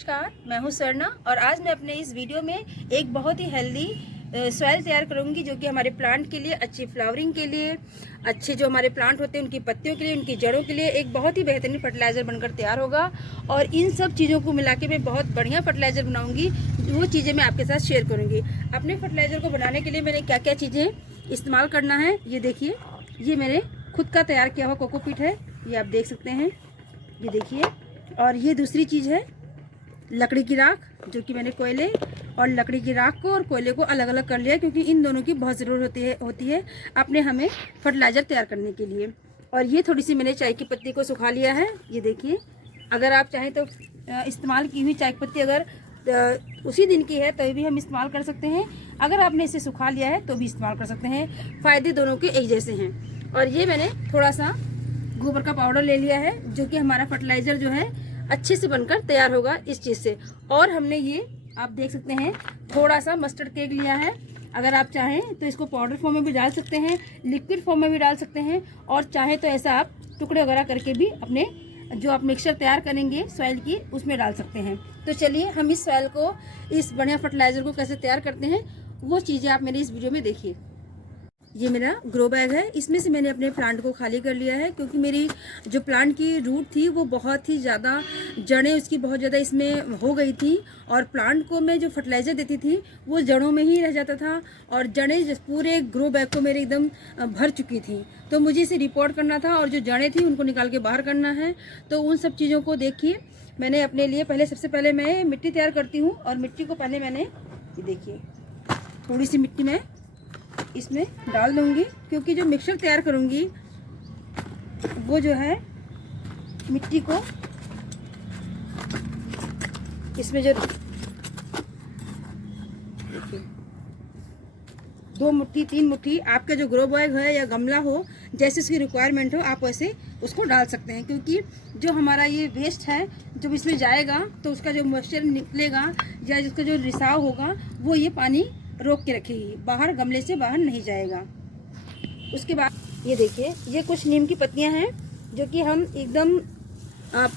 नमस्कार, मैं हूं स्वर्णा और आज मैं अपने इस वीडियो में एक बहुत ही हेल्दी सॉइल तैयार करूंगी जो कि हमारे प्लांट के लिए, अच्छी फ्लावरिंग के लिए, अच्छे जो हमारे प्लांट होते हैं उनकी पत्तियों के लिए, उनकी जड़ों के लिए एक बहुत ही बेहतरीन फर्टिलाइज़र बनकर तैयार होगा। और इन सब चीज़ों को मिला के मैं बहुत बढ़िया फर्टिलाइज़र बनाऊँगी। वो चीज़ें मैं आपके साथ शेयर करूँगी। अपने फर्टिलाइज़र को बनाने के लिए मैंने क्या क्या चीज़ें इस्तेमाल करना है, ये देखिए। ये मेरे खुद का तैयार किया हुआ कोकोपीट है, ये आप देख सकते हैं, ये देखिए। और ये दूसरी चीज़ है लकड़ी की राख, जो कि मैंने कोयले और लकड़ी की राख को और कोयले को अलग अलग कर लिया, क्योंकि इन दोनों की बहुत ज़रूरत होती है अपने हमें फर्टिलाइज़र तैयार करने के लिए। और ये थोड़ी सी मैंने चाय की पत्ती को सुखा लिया है, ये देखिए। अगर आप चाहें तो इस्तेमाल की हुई चाय की पत्ती अगर उसी दिन की है तो भी हम इस्तेमाल कर सकते हैं। अगर आपने इसे सुखा लिया है तो भी इस्तेमाल कर सकते हैं। फ़ायदे दोनों के एक जैसे हैं। और ये मैंने थोड़ा सा गोबर का पाउडर ले लिया है, जो कि हमारा फर्टिलाइज़र जो है अच्छे से बनकर तैयार होगा इस चीज़ से। और हमने ये आप देख सकते हैं थोड़ा सा मस्टर्ड केक लिया है। अगर आप चाहें तो इसको पाउडर फॉर्म में भी डाल सकते हैं, लिक्विड फॉर्म में भी डाल सकते हैं, और चाहे तो ऐसा आप टुकड़े वगैरह करके भी अपने जो आप मिक्सचर तैयार करेंगे सॉइल की उसमें डाल सकते हैं। तो चलिए हम इस सॉइल को, इस बढ़िया फर्टिलाइज़र को कैसे तैयार करते हैं वो चीज़ें आप मेरी इस वीडियो में देखिए। ये मेरा ग्रो बैग है, इसमें से मैंने अपने प्लांट को खाली कर लिया है, क्योंकि मेरी जो प्लांट की रूट थी वो बहुत ही ज़्यादा, जड़ें उसकी बहुत ज़्यादा इसमें हो गई थी, और प्लांट को मैं जो फर्टिलाइज़र देती थी वो जड़ों में ही रह जाता था, और जड़ें पूरे ग्रो बैग को मेरे एकदम भर चुकी थी। तो मुझे इसे रिपोर्ट करना था और जो जड़ें थी उनको निकाल के बाहर करना है। तो उन सब चीज़ों को देखिए मैंने अपने लिए सबसे पहले मैं मिट्टी तैयार करती हूँ। और मिट्टी को पहले मैंने, ये देखिए, थोड़ी सी मिट्टी मैं इसमें डाल दूंगी, क्योंकि जो मिक्सचर तैयार करूंगी वो जो है मिट्टी को इसमें जो देखिए 2 मुट्ठी 3 मुट्ठी, आपका जो ग्रो बैग है या गमला हो, जैसे उसकी रिक्वायरमेंट हो आप वैसे उसको डाल सकते हैं। क्योंकि जो हमारा ये वेस्ट है जब इसमें जाएगा तो उसका जो मॉइस्चर निकलेगा या जिसका जो रिसाव होगा वो ये पानी रोक के रखेगी, बाहर गमले से बाहर नहीं जाएगा। उसके बाद ये देखिए, ये कुछ नीम की पत्तियां हैं जो कि हम एकदम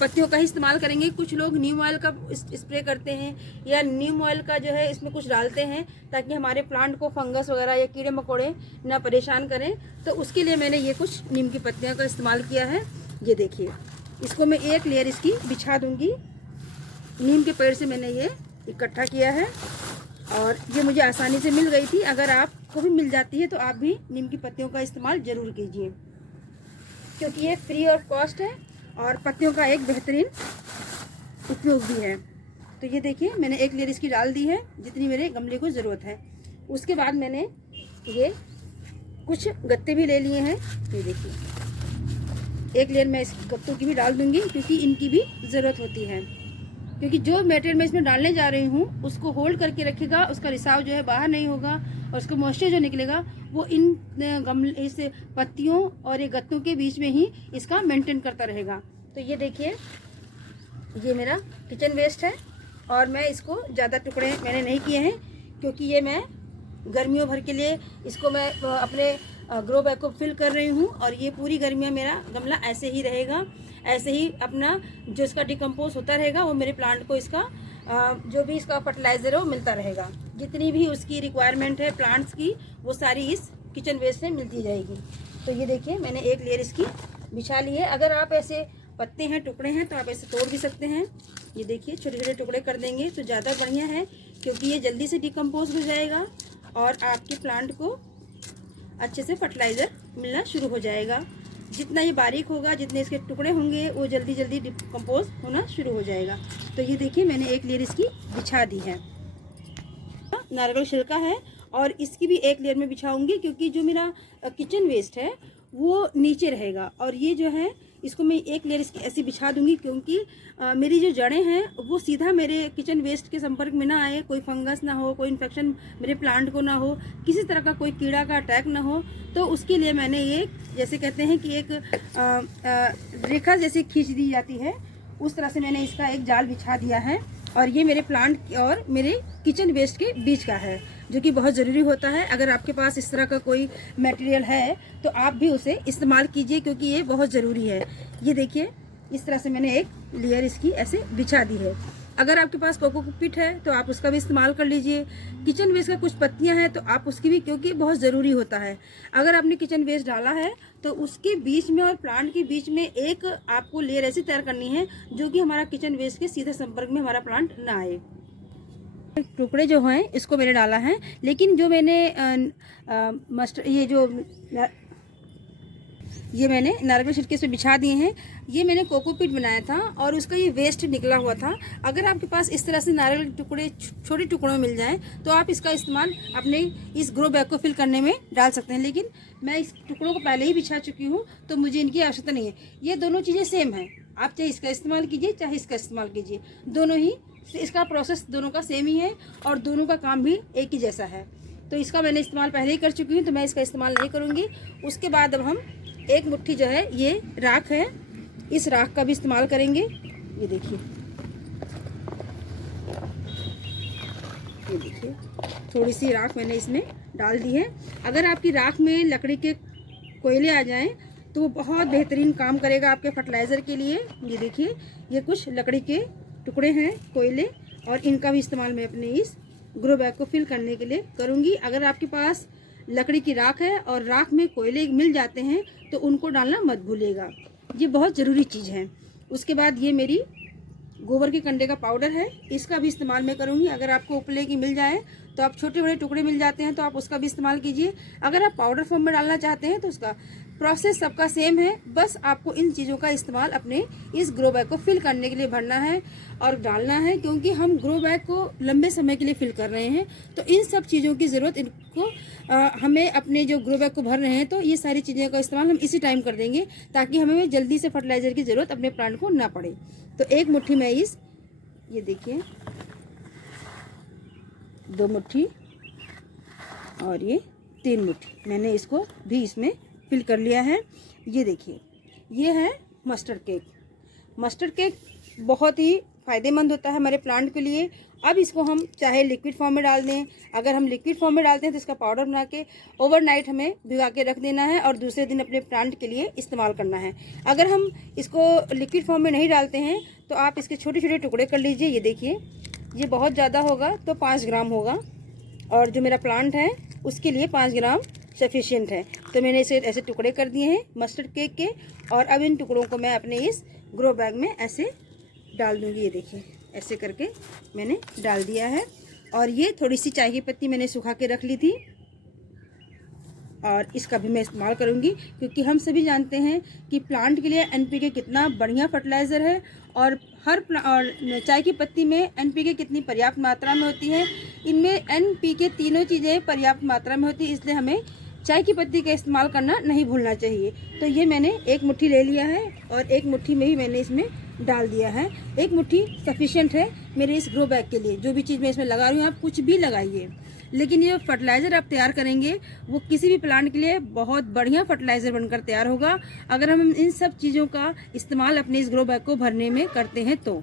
पत्तियों का ही इस्तेमाल करेंगे। कुछ लोग नीम ऑयल का स्प्रे करते हैं या नीम ऑयल का जो है इसमें कुछ डालते हैं, ताकि हमारे प्लांट को फंगस वगैरह या कीड़े मकोड़े ना परेशान करें। तो उसके लिए मैंने ये कुछ नीम की पत्तियाँ का इस्तेमाल किया है। ये देखिए, इसको मैं एक लेयर इसकी बिछा दूँगी। नीम के पेड़ से मैंने ये इकट्ठा किया है और ये मुझे आसानी से मिल गई थी। अगर आपको भी मिल जाती है तो आप भी नीम की पत्तियों का इस्तेमाल ज़रूर कीजिए, क्योंकि ये फ्री ऑफ कॉस्ट है और पत्तियों का एक बेहतरीन उपयोग भी है। तो ये देखिए, मैंने एक लेयर इसकी डाल दी है जितनी मेरे गमले को ज़रूरत है। उसके बाद मैंने ये कुछ गत्ते भी ले लिए हैं, ये देखिए। एक लेयर मैं इस गत्तों की भी डाल दूँगी, क्योंकि इनकी भी ज़रूरत होती है। क्योंकि जो मटेरियल मैं इसमें डालने जा रही हूँ उसको होल्ड करके रखेगा, उसका रिसाव जो है बाहर नहीं होगा, और उसका मॉइस्चर जो निकलेगा वो इन गमले, इस पत्तियों और ये गत्तों के बीच में ही इसका मेंटेन करता रहेगा। तो ये देखिए, ये मेरा किचन वेस्ट है और मैं इसको ज़्यादा टुकड़े मैंने नहीं किए हैं, क्योंकि ये मैं गर्मियों भर के लिए इसको मैं अपने ग्रो बैग को फिल कर रही हूँ, और ये पूरी गर्मियाँ मेरा गमला ऐसे ही रहेगा। ऐसे ही अपना जो इसका डिकम्पोज होता रहेगा, वो मेरे प्लांट को इसका जो भी इसका फर्टिलाइज़र है वो मिलता रहेगा। जितनी भी उसकी रिक्वायरमेंट है प्लांट्स की वो सारी इस किचन वेस्ट से मिलती जाएगी। तो ये देखिए, मैंने एक लेयर इसकी बिछा ली है। अगर आप ऐसे पत्ते हैं, टुकड़े हैं, तो आप ऐसे तोड़ भी सकते हैं। ये देखिए, छोटे छोटे टुकड़े कर देंगे तो ज़्यादा बढ़िया है, क्योंकि ये जल्दी से डिकम्पोज हो जाएगा और आपके प्लांट को अच्छे से फर्टिलाइज़र मिलना शुरू हो जाएगा। जितना ये बारीक होगा, जितने इसके टुकड़े होंगे, वो जल्दी जल्दी डिकम्पोज होना शुरू हो जाएगा। तो ये देखिए, मैंने एक लेयर इसकी बिछा दी है। नारियल छिलका है और इसकी भी एक लेयर में बिछाऊंगी, क्योंकि जो मेरा किचन वेस्ट है वो नीचे रहेगा, और ये जो है इसको मैं एक लेयर इसकी ऐसी बिछा दूंगी, क्योंकि मेरी जो जड़ें हैं वो सीधा मेरे किचन वेस्ट के संपर्क में ना आए, कोई फंगस ना हो, कोई इन्फेक्शन मेरे प्लांट को ना हो, किसी तरह का कोई कीड़ा का अटैक ना हो। तो उसके लिए मैंने ये, जैसे कहते हैं कि एक रेखा जैसी खींच दी जाती है, उस तरह से मैंने इसका एक जाल बिछा दिया है। और ये मेरे प्लांट और मेरे किचन वेस्ट के बीच का है, जो कि बहुत ज़रूरी होता है। अगर आपके पास इस तरह का कोई मटेरियल है तो आप भी उसे इस्तेमाल कीजिए, क्योंकि ये बहुत ज़रूरी है। ये देखिए, इस तरह से मैंने एक लेयर इसकी ऐसे बिछा दी है। अगर आपके पास कोकोपीट है तो आप उसका भी इस्तेमाल कर लीजिए। किचन वेस्ट का कुछ पत्तियां हैं तो आप उसकी भी, क्योंकि बहुत ज़रूरी होता है। अगर आपने किचन वेस्ट डाला है तो उसके बीच में और प्लांट के बीच में एक आपको लेयर ऐसी तैयार करनी है जो कि हमारा किचन वेस्ट के सीधे संपर्क में हमारा प्लांट ना आए। टुकड़े जो हैं इसको मैंने डाला है, लेकिन जो मैंने ये मैंने नारियल छिलके से बिछा दिए हैं। ये मैंने कोकोपीट बनाया था और उसका ये वेस्ट निकला हुआ था। अगर आपके पास इस तरह से नारियल टुकड़े छोटे टुकड़ों में मिल जाएं तो आप इसका इस्तेमाल अपने इस ग्रो बैग को फिल करने में डाल सकते हैं, लेकिन मैं इस टुकड़ों को पहले ही बिछा चुकी हूँ तो मुझे इनकी आवश्यकता नहीं है। ये दोनों चीज़ें सेम हैं, आप चाहे इसका इस्तेमाल कीजिए चाहे इसका इस्तेमाल कीजिए, दोनों ही इसका प्रोसेस दोनों का सेम ही है और दोनों का काम भी एक ही जैसा है। तो इसका मैंने इस्तेमाल पहले ही कर चुकी हूँ तो मैं इसका इस्तेमाल नहीं करूँगी। उसके बाद अब हम एक मुट्ठी जो है ये राख है, इस राख का भी इस्तेमाल करेंगे। ये देखिए, ये देखिए थोड़ी सी राख मैंने इसमें डाल दी है। अगर आपकी राख में लकड़ी के कोयले आ जाएं तो वो बहुत बेहतरीन काम करेगा आपके फर्टिलाइज़र के लिए। ये देखिए, ये कुछ लकड़ी के टुकड़े हैं कोयले, और इनका भी इस्तेमाल मैं अपने इस ग्रो बैग को फिल करने के लिए करूँगी। अगर आपके पास लकड़ी की राख है और राख में कोयले मिल जाते हैं तो उनको डालना मत भूलिएगा, ये बहुत ज़रूरी चीज़ है। उसके बाद ये मेरी गोबर के कंडे का पाउडर है, इसका भी इस्तेमाल मैं करूँगी। अगर आपको उपले की मिल जाए तो आप छोटे बड़े टुकड़े मिल जाते हैं तो आप उसका भी इस्तेमाल कीजिए। अगर आप पाउडर फॉर्म में डालना चाहते हैं तो उसका प्रोसेस सबका सेम है, बस आपको इन चीज़ों का इस्तेमाल अपने इस ग्रो बैग को फिल करने के लिए भरना है और डालना है, क्योंकि हम ग्रो बैग को लंबे समय के लिए फिल कर रहे हैं। तो इन सब चीज़ों की ज़रूरत इनको हमें अपने जो ग्रो बैग को भर रहे हैं तो ये सारी चीज़ों का इस्तेमाल हम इसी टाइम कर देंगे ताकि हमें जल्दी से फर्टिलाइज़र की ज़रूरत अपने प्लांट को ना पड़े। तो एक मुट्ठी मैं ये देखिए 2 मुट्ठी और ये 3 मुट्ठी मैंने इसको भी इसमें फिल कर लिया है। ये देखिए, ये है मस्टर्ड केक। मस्टर्ड केक बहुत ही फ़ायदेमंद होता है हमारे प्लांट के लिए। अब इसको हम चाहे लिक्विड फॉर्म में डाल दें, अगर हम लिक्विड फॉर्म में डालते हैं तो इसका पाउडर बना के ओवरनाइट हमें भिगा के रख देना है और दूसरे दिन अपने प्लांट के लिए इस्तेमाल करना है। अगर हम इसको लिक्विड फॉर्म में नहीं डालते हैं तो आप इसके छोटे छोटे टुकड़े कर लीजिए। ये देखिए, ये बहुत ज़्यादा होगा तो 5 ग्राम होगा और जो मेरा प्लांट है उसके लिए 5 ग्राम सफिशिएंट है। तो मैंने इसे ऐसे टुकड़े कर दिए हैं मस्टर्ड केक के, और अब इन टुकड़ों को मैं अपने इस ग्रो बैग में ऐसे डाल दूँगी। ये देखिए, ऐसे करके मैंने डाल दिया है। और ये थोड़ी सी चाय की पत्ती मैंने सुखा के रख ली थी और इसका भी मैं इस्तेमाल करूँगी, क्योंकि हम सभी जानते हैं कि प्लांट के लिए NPK कितना बढ़िया फर्टिलाइज़र है और और चाय की पत्ती में NPK कितनी पर्याप्त मात्रा में होती है। इनमें NPK तीनों चीज़ें पर्याप्त मात्रा में होती है, इसलिए हमें चाय की पत्ती का इस्तेमाल करना नहीं भूलना चाहिए। तो ये मैंने एक मुट्ठी ले लिया है और एक मुट्ठी में ही मैंने इसमें डाल दिया है। एक मुट्ठी सफिशिएंट है मेरे इस ग्रो बैग के लिए। जो भी चीज़ मैं इसमें लगा रही हूँ, आप कुछ भी लगाइए, लेकिन ये फर्टिलाइज़र आप तैयार करेंगे वो किसी भी प्लांट के लिए बहुत बढ़िया फर्टिलाइज़र बनकर तैयार होगा अगर हम इन सब चीज़ों का इस्तेमाल अपने इस ग्रो बैग को भरने में करते हैं। तो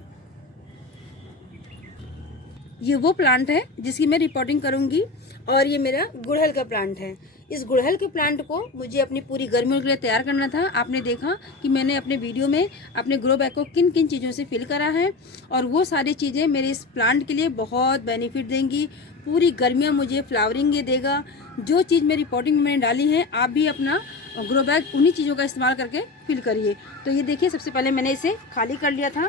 ये वो प्लांट है जिसकी मैं रिपोर्टिंग करूंगी और ये मेरा गुड़हल का प्लांट है। इस गुड़हल के प्लांट को मुझे अपनी पूरी गर्मियों के लिए तैयार करना था। आपने देखा कि मैंने अपने वीडियो में अपने ग्रो बैग को किन किन चीज़ों से फिल करा है और वो सारी चीज़ें मेरे इस प्लांट के लिए बहुत बेनिफिट देंगी। पूरी गर्मियाँ मुझे फ्लावरिंग ये देगा। जो चीज़ मेरी पॉटिंग में मैंने डाली है आप भी अपना ग्रो बैग उन्हीं चीज़ों का इस्तेमाल करके फिल करिए। तो ये देखिए, सबसे पहले मैंने इसे खाली कर लिया था,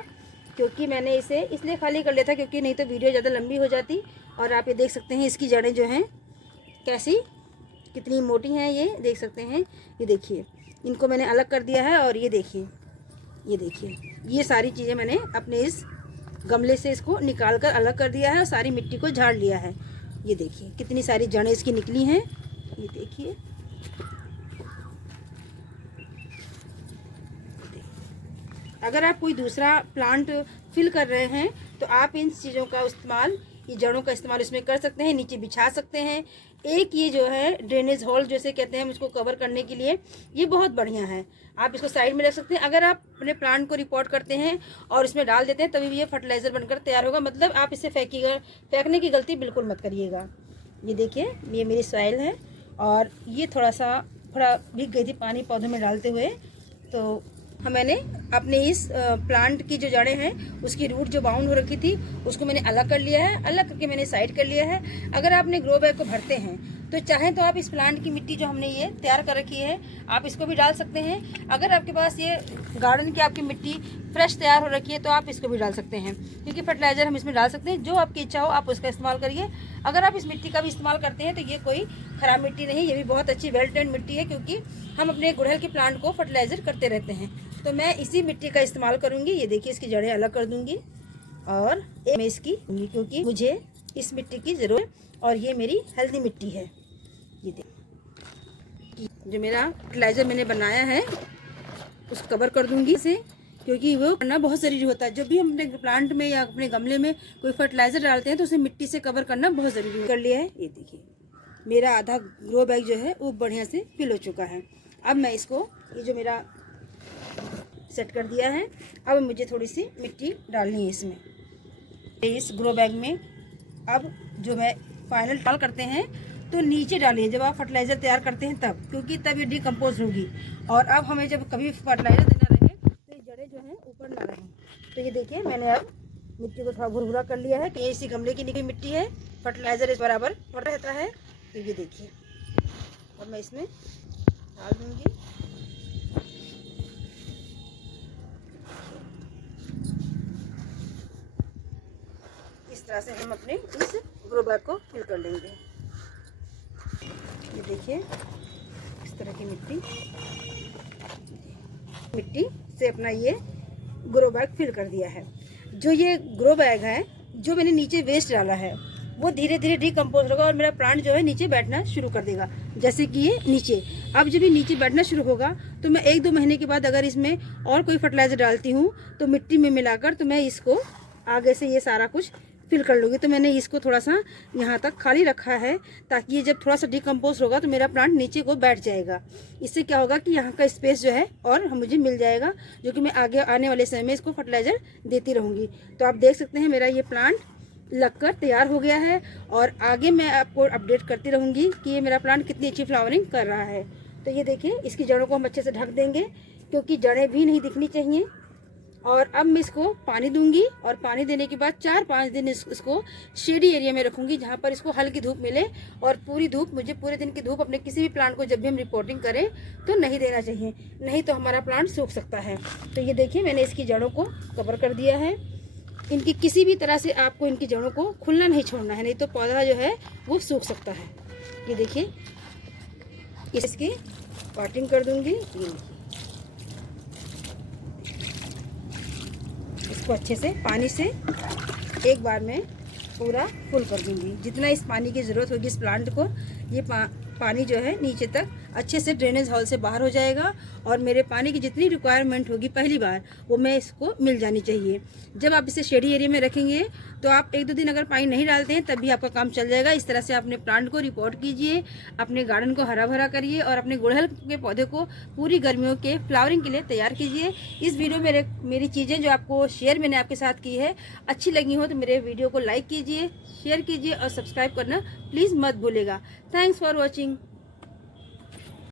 क्योंकि मैंने इसे इसलिए खाली कर लिया था क्योंकि नहीं तो वीडियो ज़्यादा लंबी हो जाती। और आप ये देख सकते हैं इसकी जड़ें जो हैं कैसी कितनी मोटी हैं, ये देख सकते हैं। ये देखिए, इनको मैंने अलग कर दिया है और ये देखिए, ये सारी चीज़ें मैंने अपने इस गमले से इसको निकाल कर अलग कर दिया है और सारी मिट्टी को झाड़ लिया है। ये देखिए कितनी सारी जड़ें इसकी निकली हैं। ये देखिए, अगर आप कोई दूसरा प्लांट फिल कर रहे हैं तो आप इन चीज़ों का इस्तेमाल, ये जड़ों का इस्तेमाल इसमें कर सकते हैं, नीचे बिछा सकते हैं। एक ये जो है ड्रेनेज होल जैसे कहते हैं हम इसको कवर करने के लिए, ये बहुत बढ़िया है। आप इसको साइड में रख सकते हैं। अगर आप अपने प्लांट को रिपोर्ट करते हैं और इसमें डाल देते हैं तभी भी ये फर्टिलाइज़र बनकर तैयार होगा। मतलब आप इसे फेंकने की गलती बिल्कुल मत करिएगा। ये देखिए, ये मेरी सॉइल है और ये थोड़ा भीग गई थी पानी पौधों में डालते हुए। तो मैंने अपने इस प्लांट की जो जड़ें हैं उसकी रूट जो बाउंड हो रखी थी उसको मैंने अलग कर लिया है, अलग करके मैंने साइड कर लिया है। अगर आपने ग्रो बैग को भरते हैं तो चाहें तो आप इस प्लांट की मिट्टी जो हमने ये तैयार कर रखी है आप इसको भी डाल सकते हैं। अगर आपके पास ये गार्डन की आपकी मिट्टी फ्रेश तैयार हो रखी है तो आप इसको भी डाल सकते हैं, क्योंकि फर्टिलाइज़र हम इसमें डाल सकते हैं। जो आपकी इच्छा हो आप उसका इस्तेमाल करिए। अगर आप इस मिट्टी का भी इस्तेमाल करते हैं तो ये कोई ख़राब मिट्टी नहीं, ये भी बहुत अच्छी वेल ट्रेंड मिट्टी है, क्योंकि हम अपने गुड़हल के प्लांट को फर्टिलाइज़र करते रहते हैं। तो मैं इसी मिट्टी का इस्तेमाल करूँगी। ये देखिए इसकी जड़ें अलग कर दूँगी और मैं इसकी, क्योंकि मुझे इस मिट्टी की ज़रूरत है और ये मेरी हेल्दी मिट्टी है। ये देखिए जो मेरा फर्टिलाइज़र मैंने बनाया है उसको कवर कर दूंगी इसे, क्योंकि वो करना बहुत ज़रूरी होता है। जब भी हम अपने प्लांट में या अपने गमले में कोई फर्टिलाइज़र डालते हैं तो उसे मिट्टी से कवर करना बहुत ज़रूरी कर लिया है। ये देखिए मेरा आधा ग्रो बैग जो है वो बढ़िया से फिल हो चुका है। अब मैं इसको, ये जो मेरा सेट कर दिया है, अब मुझे थोड़ी सी मिट्टी डालनी है इसमें, इस ग्रो बैग में। अब जो मैं फाइनल डाल करते हैं तो नीचे डालिए जब आप फर्टिलाइज़र तैयार करते हैं तब, क्योंकि तब ये डिकम्पोज होगी। और अब हमें जब कभी फर्टिलाइज़र देना रहे तो ये जड़ें जो हैं ऊपर ना रहें। तो ये देखिए मैंने अब मिट्टी को थोड़ा भुरभुरा कर लिया है कि इसी गमले की निकली मिट्टी है, फर्टिलाइज़र इस बराबर पड़ रहता है। तो ये देखिए अब मैं इसमें डाल दूँगी। इस तरह से हम अपने इस ग्रो बैग को फिल कर लेंगे। ये देखिए इस तरह की मिट्टी से अपना ये ग्रो बैग फिल कर दिया है। जो ये ग्रो बैग है, जो मैंने नीचे वेस्ट डाला है, वो धीरे धीरे डिकम्पोज होगा और मेरा प्लांट जो है नीचे बैठना शुरू कर देगा। जैसे कि ये नीचे, अब जब ये नीचे बैठना शुरू होगा तो मैं 1-2 महीने के बाद अगर इसमें और कोई फर्टिलाइज़र डालती हूँ तो मिट्टी में मिलाकर तो मैं इसको आगे से ये सारा कुछ फिल कर लूँगी। तो मैंने इसको थोड़ा सा यहाँ तक खाली रखा है ताकि ये जब थोड़ा सा डिकम्पोज होगा तो मेरा प्लांट नीचे को बैठ जाएगा। इससे क्या होगा कि यहाँ का स्पेस जो है और मुझे मिल जाएगा, जो कि मैं आगे आने वाले समय में इसको फर्टिलाइज़र देती रहूँगी। तो आप देख सकते हैं मेरा ये प्लांट लगकर तैयार हो गया है और आगे मैं आपको अपडेट करती रहूँगी कि ये मेरा प्लांट कितनी अच्छी फ्लावरिंग कर रहा है। तो ये देखिए इसकी जड़ों को हम अच्छे से ढक देंगे, क्योंकि जड़ें भी नहीं दिखनी चाहिए। और अब मैं इसको पानी दूंगी और पानी देने के बाद 4-5 दिन इसको शेडी एरिया में रखूंगी, जहाँ पर इसको हल्की धूप मिले। और पूरी धूप, मुझे पूरे दिन की धूप अपने किसी भी प्लांट को जब भी हम रिपोर्टिंग करें तो नहीं देना चाहिए, नहीं तो हमारा प्लांट सूख सकता है। तो ये देखिए मैंने इसकी जड़ों को कवर कर दिया है। इनकी किसी भी तरह से आपको इनकी जड़ों को खुलना नहीं छोड़ना है, नहीं तो पौधा जो है वो सूख सकता है। ये देखिए इसकी कटिंग कर दूंगी। इसको अच्छे से पानी से एक बार में पूरा फुल कर दूंगी। जितना इस पानी की ज़रूरत होगी इस प्लांट को, ये पानी जो है नीचे तक अच्छे से ड्रेनेज हॉल से बाहर हो जाएगा और मेरे पानी की जितनी रिक्वायरमेंट होगी पहली बार वो मैं इसको मिल जानी चाहिए। जब आप इसे शेडी एरिया में रखेंगे तो आप 1-2 दिन अगर पानी नहीं डालते हैं तब भी आपका काम चल जाएगा। इस तरह से अपने प्लांट को रिपोर्ट कीजिए, अपने गार्डन को हरा भरा करिए और अपने गुड़हल के पौधे को पूरी गर्मियों के फ्लावरिंग के लिए तैयार कीजिए। इस वीडियो में मेरी चीज़ें जो आपको शेयर मैंने आपके साथ की है अच्छी लगी हो तो मेरे वीडियो को लाइक कीजिए, शेयर कीजिए और सब्सक्राइब करना प्लीज़ मत भूलिएगा। Thanks for watching.